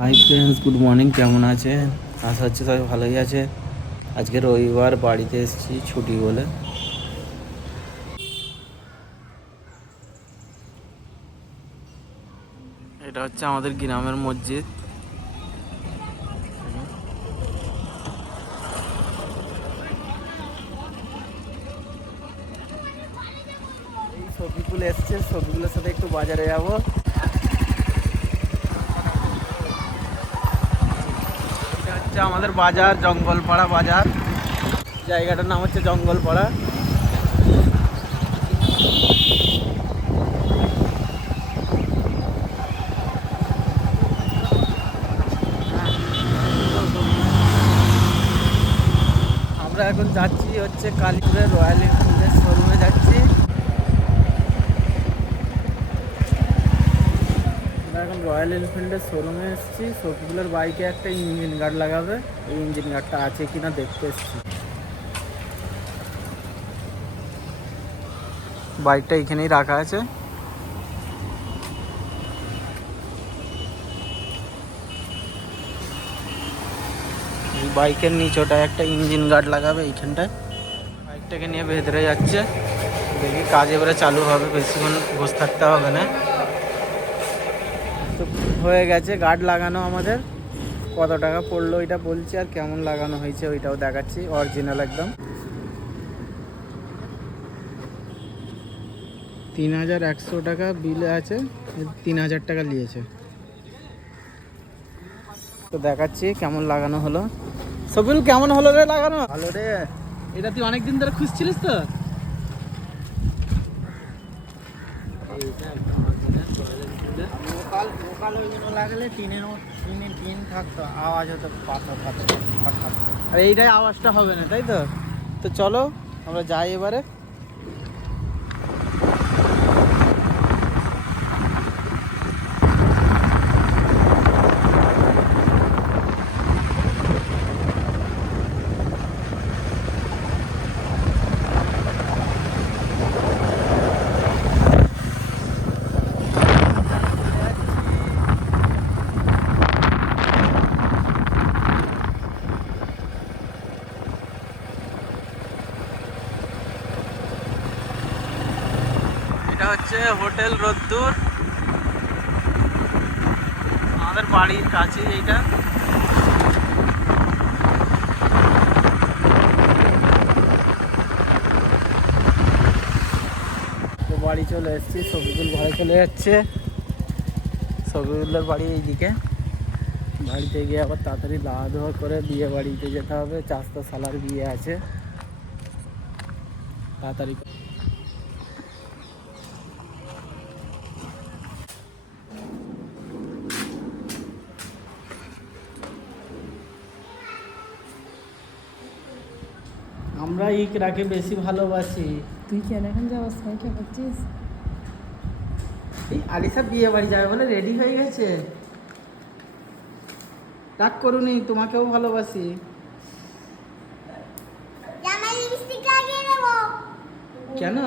Hi friends, good morning. কেমন আছে? আশা হচ্ছে সবাই ভালোই আছে। আজকে রবিবার, বাড়িতে এসেছি ছুটি বলে। এটা হচ্ছে আমাদের গ্রামের মসজিদ। এই ছবিগুলো এসছে, ছবিগুলোর সাথে একটু বাজারে যাব। এটা হচ্ছে আমাদের বাজার, জঙ্গলপাড়া বাজার। জায়গাটার নাম হচ্ছে জঙ্গলপাড়া। আমরা এখন যাচ্ছি হচ্ছে কালীপুরের রয়্যাল এনফিল্ডের শোরুমে যাচ্ছি। আমরা এখন রয়্যাল এনফিল্ডের শোরুমে এসেছি। শফিকুলের বাইকে একটা ইঞ্জিন গার্ড লাগাবে। এই ইঞ্জিন গার্ডটা আছে কিনা দেখতে এসেছি। বাইকটা এখানেই রাখা আছে। এই বাইকের নিচটায় একটা ইঞ্জিন গার্ড লাগাবে এইখানটায়। বাইকটাকে নিয়ে ভেতরে যাচ্ছে। দেখি কাজ এবারে চালু হবে, বেশিক্ষণ বসে থাকতে হবে না। তো হয়ে গেছে গার্ড লাগানো আমাদের। কত টাকা পড়লো ওইটা বলছি, আর কেমন লাগানো হয়েছে ওইটাও দেখাচ্ছি। অরিজিনাল একদম 3100 টাকা বিল আছে, 3000 টাকা নিয়েছে। তো দেখাচ্ছি কেমন লাগানো হলো। সবিল কেমন হলো রে লাগানো? ভালো রে। এটা তুই অনেকদিন ধরে খুঁজছিলিস তো? লোকাল ওই জন্য লাগালে টিনের টিন থাকতো, আওয়াজ হতো পাথর পাথর ফটফট। আর এইটাই আওয়াজটা হবে না, তাই তো? তো চলো আমরা যাই এবারে। এটা হচ্ছে হোটেল রোদ্দুর, আমাদের বাড়ির কাছে। এইটা তো বাড়ি চলে এসেছি। শফিকুল ঘরে চলে যাচ্ছে। শফিকুলের বাড়ি এইদিকে। বাড়িতে গিয়ে আবার তাড়াতাড়ি লাওয়া ধোয়া করে বিয়ে বাড়িতে যেতে হবে। চাস্তো শালার বিয়ে আছে তাড়াতাড়ি। আমরা ইকরাকে বেশি ভালোবাসি। তুই কেন এখন যাওয়ার সময় কে করছিস? এই আলিশা বিয়ে বাড়ি যাবে বলে রেডি হয়ে গেছে। রাগ করুনি, তোমাকেও ভালোবাসি। কেন?